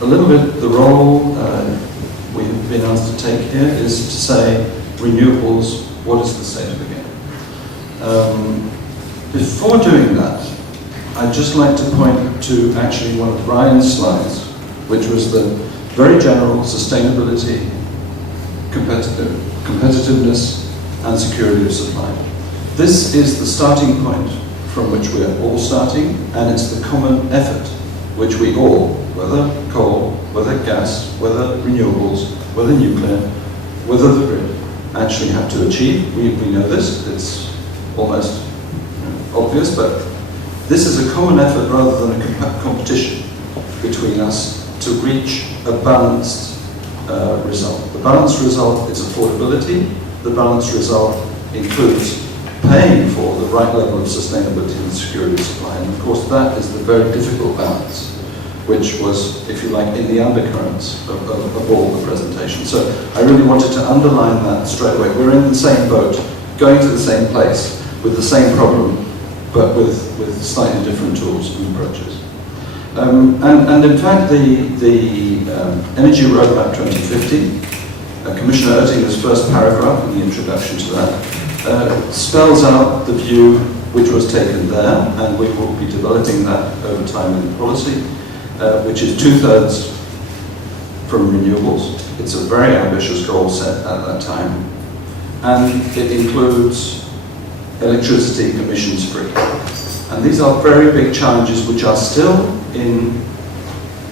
a little bit the role we've been asked to take here is to say, renewables, what is the state of the game? Before doing that, I'd just like to point to actually one of Ryan's slides, which was the very general sustainability, competitiveness, and security of supply. This is the starting point from which we are all starting, and it's the common effort which we all, whether coal, whether gas, whether renewables, whether nuclear, whether the grid, actually have to achieve. We know this, it's almost obvious, but this is a common effort rather than a competition between us to reach a balanced result. The balanced result is affordability. The balanced result includes paying for the right level of sustainability and security of supply. And of course, that is the very difficult balance, which was, if you like, in the undercurrents of all the presentation. So I really wanted to underline that straight away. We're in the same boat, going to the same place, with the same problem, but with slightly different tools and approaches. And in fact, the Energy Roadmap 2050, Commissioner Oettinger's first paragraph in the introduction to that, spells out the view which was taken there, and we will be developing that over time in the policy, which is 2/3 from renewables. It's a very ambitious goal set at that time, and it includes electricity emissions free. And these are very big challenges which are still in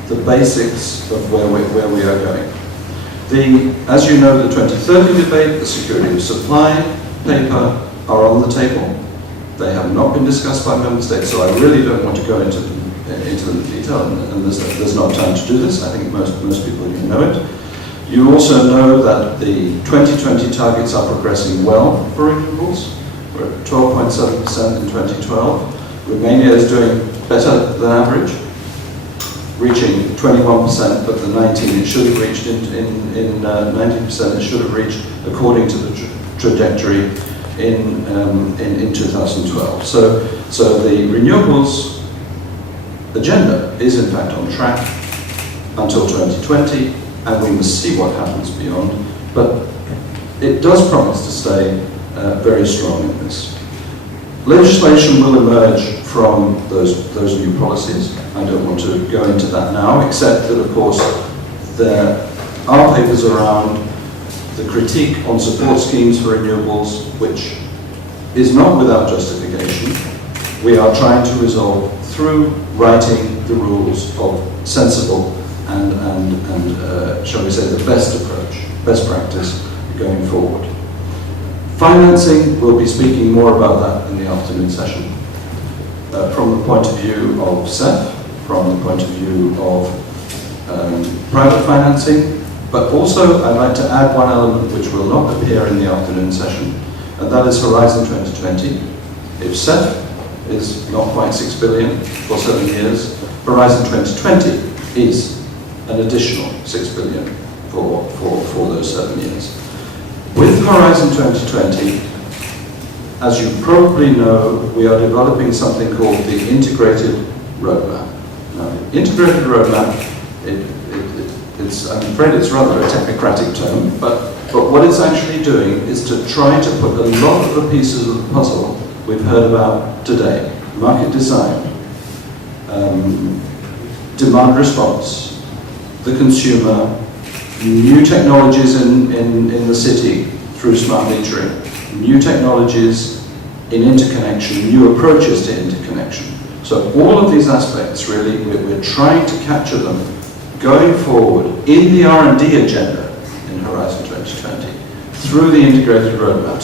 the basics of where we are going. As you know, the 2030 debate, the security of supply paper are on the table. They have not been discussed by member states, so I really don't want to go into the detail, and there's not time to do this. I think most people you know it. You also know that the 2020 targets are progressing well for renewables. We're at 12.7% in 2012. Romania is doing better than average, reaching 21%, but the 19 it should have reached in 19% it should have reached according to the trajectory in 2012. So the renewables agenda is in fact on track until 2020, and we must see what happens beyond. But it does promise to stay very strong in this. Legislation will emerge from those new policies. I don't want to go into that now, except that, of course, there are papers around the critique on support schemes for renewables, which is not without justification. We are trying to resolve through writing the rules of sensible and shall we say, the best approach, best practice going forward. Financing, we'll be speaking more about that in the afternoon session. From the point of view of CEF, from the point of view of private financing, but also I'd like to add one element which will not appear in the afternoon session, and that is Horizon 2020. If CEF is not quite 6 billion for 7 years, Horizon 2020 is an additional 6 billion for those 7 years. With Horizon 2020, as you probably know, we are developing something called the Integrated Roadmap. Now, the Integrated Roadmap, I'm afraid it's rather a technocratic term, but what it's actually doing is to try to put a lot of the pieces of the puzzle we've heard about today: market design, demand response, the consumer, new technologies in the city through smart metering, new technologies in interconnection, new approaches to interconnection. So all of these aspects, really, we're trying to capture them going forward in the R&D agenda in Horizon 2020 through the integrated roadmaps.